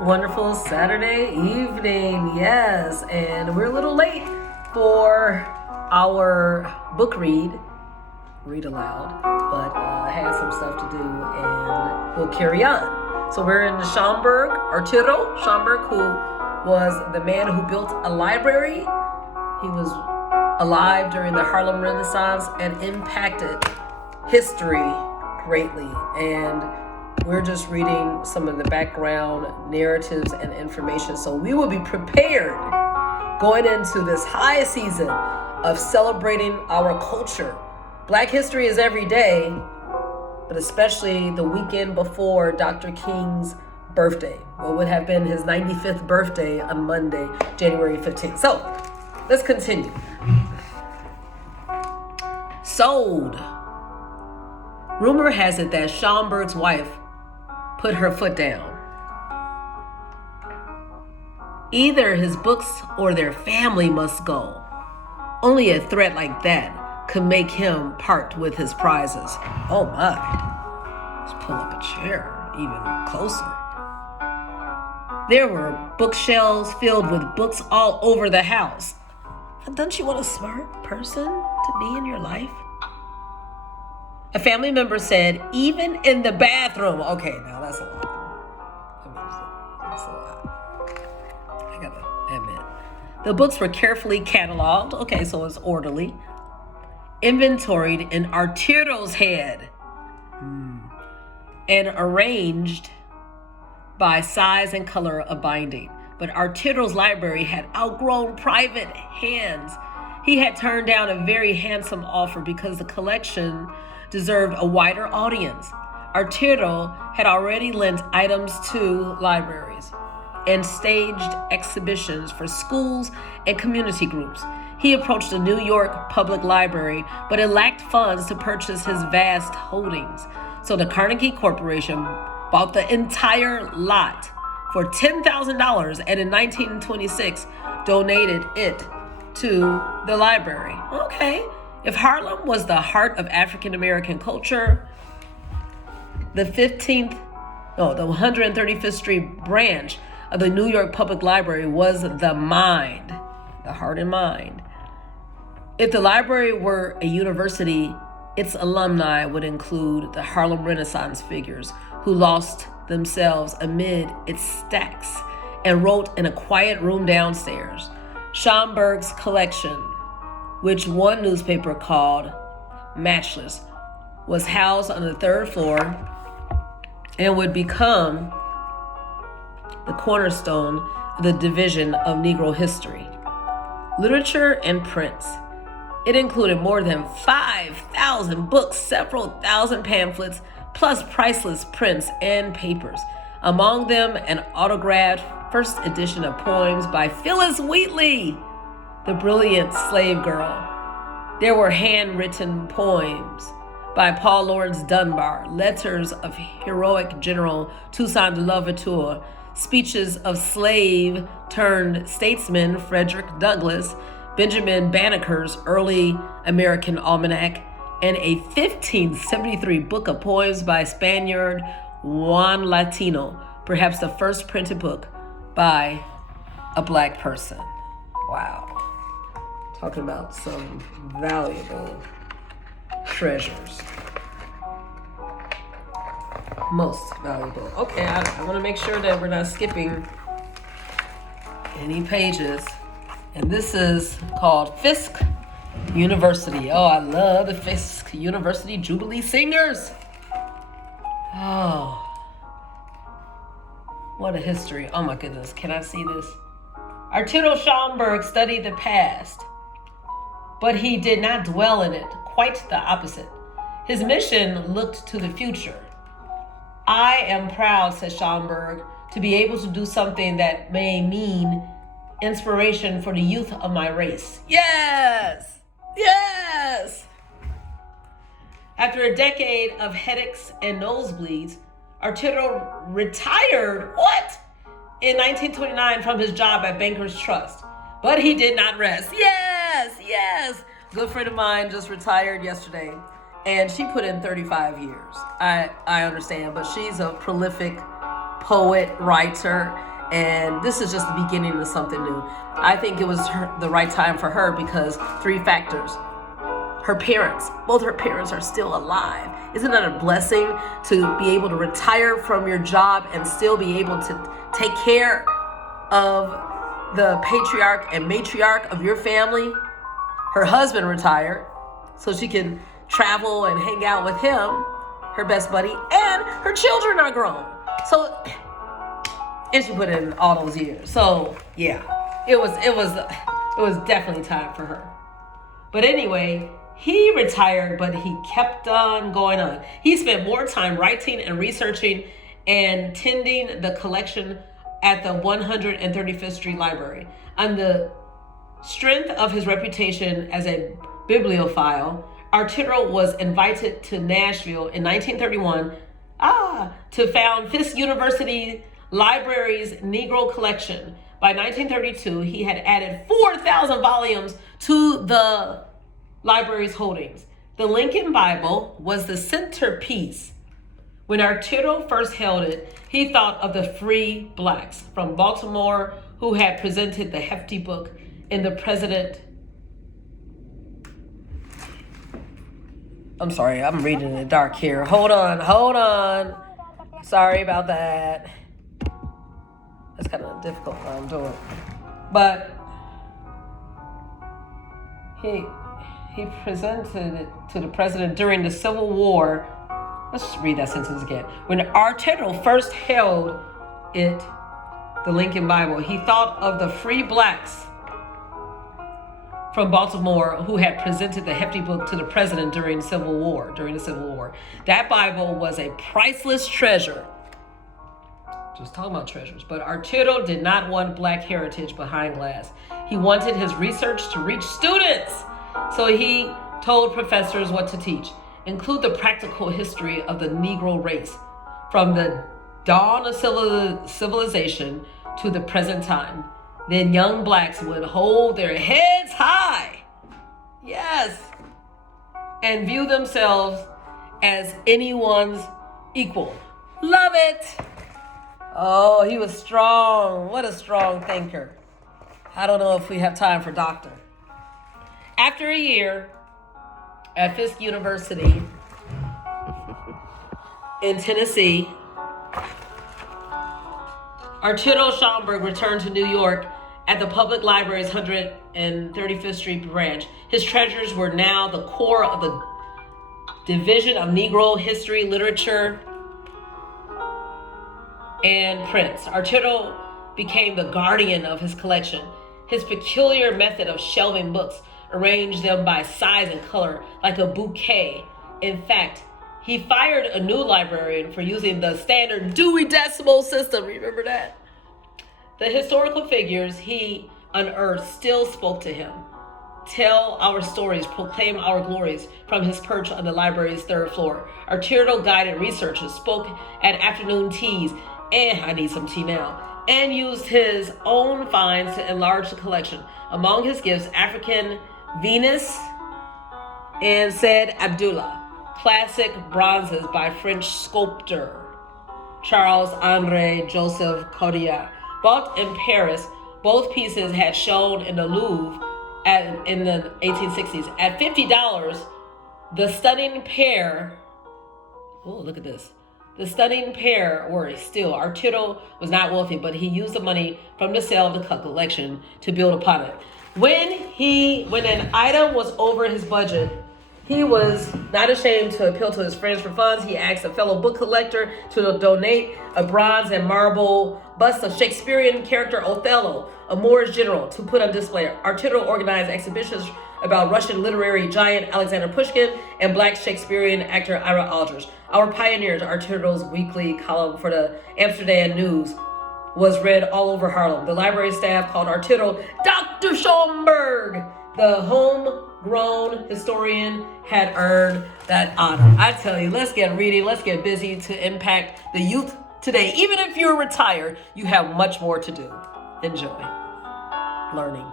Wonderful Saturday evening, yes, and we're a little late for our book read aloud, but I had some stuff to do and we'll carry on. So we're in Schomberg, Arturo Schomberg, who was the man who built a library. He was alive during the Harlem Renaissance and impacted history greatly, and we're just reading some of the background narratives and information so we will be prepared going into this high season of celebrating our culture. Black history is every day, but especially the weekend before Dr. King's birthday, what would have been his 95th birthday on Monday, January 15th. So let's continue. Sold. Rumor has it that Schomberg's wife put her foot down. Either his books or their family must go. Only a threat like that could make him part with his prizes. Oh my. Let's pull up a chair even closer. There were bookshelves filled with books all over the house. Don't you want a smart person to be in your life? A family member said, even in the bathroom. Okay, now that's a lot. That's a lot. I gotta admit. The books were carefully cataloged. Okay, so it's orderly. Inventoried in Arturo's head. And arranged by size and color of binding. But Arturo's library had outgrown private hands. He had turned down a very handsome offer because the collection deserved a wider audience. Arturo had already lent items to libraries and staged exhibitions for schools and community groups. He approached the New York Public Library, but it lacked funds to purchase his vast holdings. So the Carnegie Corporation bought the entire lot for $10,000 and in 1926 donated it to the library. Okay. If Harlem was the heart of African American culture, the 135th Street branch of the New York Public Library was the mind, the heart and mind. If the library were a university, its alumni would include the Harlem Renaissance figures who lost themselves amid its stacks and wrote in a quiet room downstairs. Schomberg's collection, which one newspaper called Matchless, was housed on the third floor and would become the cornerstone of the division of Negro history, literature, and prints. It included more than 5,000 books, several thousand pamphlets, plus priceless prints and papers. Among them, an autographed first edition of poems by Phyllis Wheatley, the brilliant slave girl. There were handwritten poems by Paul Laurence Dunbar, letters of heroic General Toussaint Louverture, speeches of slave-turned-statesman Frederick Douglass, Benjamin Banneker's early American Almanac, and a 1573 book of poems by Spaniard Juan Latino, perhaps the first printed book by a Black person. Wow. Talking about some valuable treasures. Most valuable. Okay, I want to make sure that we're not skipping any pages. And this is called Fisk University. Oh, I love the Fisk University Jubilee Singers. Oh, what a history. Oh my goodness, can I see this? Arturo Schomberg studied the past, but he did not dwell in it. Quite the opposite. His mission looked to the future. I am proud, said Schomberg, to be able to do something that may mean inspiration for the youth of my race. Yes! Yes! After a decade of headaches and nosebleeds, Arturo retired, in 1929 from his job at Bankers Trust. But he did not rest. Yes! Good friend of mine just retired yesterday, and she put in 35 years. I understand, but she's a prolific poet, writer, and this is just the beginning of something new. I think it was the right time for her because 3 factors. Her parents, both her parents are still alive. Isn't that a blessing to be able to retire from your job and still be able to take care of the patriarch and matriarch of your family? Her husband retired, so she can travel and hang out with him, her best buddy, and her children are grown. So, and she put in all those years. So yeah, it was definitely time for her. But anyway, he retired, but he kept on going on. He spent more time writing and researching and tending the collection at the 135th Street Library. On the strength of his reputation as a bibliophile, Arturo was invited to Nashville in 1931 to found Fisk University Library's Negro collection. By 1932, he had added 4,000 volumes to the library's holdings. The Lincoln Bible was the centerpiece. When Arturo first held it, he thought of the free blacks from Baltimore who had presented the hefty book in the president. I'm sorry, I'm reading in the dark here. Hold on. Sorry about that. It's kind of difficult what I'm doing. But he presented it to the president during the Civil War. Let's read that sentence again. When Arturo first held it, the Lincoln Bible, he thought of the free blacks from Baltimore who had presented the hefty book to the president during the Civil War. That Bible was a priceless treasure. Just talking about treasures. But Arturo did not want black heritage behind glass. He wanted his research to reach students. So he told professors what to teach. Include the practical history of the Negro race from the dawn of civilization to the present time. Then young blacks would hold their heads high. Yes. And view themselves as anyone's equal. Love it. Oh, he was strong. What a strong thinker. I don't know if we have time for doctor. After a year at Fisk University in Tennessee, Arturo Schomberg returned to New York at the Public Library's 135th Street branch. His treasures were now the core of the Division of Negro History, Literature, and Prints. Arturo became the guardian of his collection. His peculiar method of shelving books arranged them by size and color like a bouquet. In fact, he fired a new librarian for using the standard Dewey Decimal System. Remember that? The historical figures he unearthed still spoke to him. Tell our stories, proclaim our glories from his perch on the library's 3rd floor. Arturo guided researchers, spoke at afternoon teas, and I need some tea now, and used his own finds to enlarge the collection. Among his gifts, African Venus and Said Abdullah, classic bronzes by French sculptor Charles-André Joseph Cordier. Bought in Paris, both pieces had shown in the Louvre in the 1860s. At $50, the stunning pair, oh, look at this. The stunning pair were still. Arturo was not wealthy, but he used the money from the sale of the collection to build upon it. When an item was over his budget, he was not ashamed to appeal to his friends for funds. He asked a fellow book collector to donate a bronze and marble bust of Shakespearean character Othello, a Moorish general, to put on display. Arturo organized exhibitions about Russian literary giant Alexander Pushkin and Black Shakespearean actor Ira Aldrich. Our pioneers, Arturo's weekly column for the Amsterdam News, was read all over Harlem. The library staff called Arturo Dr. Schomberg. The homegrown historian had earned that honor. I tell you, let's get reading, let's get busy to impact the youth today. Even if you're retired, you have much more to do. Enjoy learning.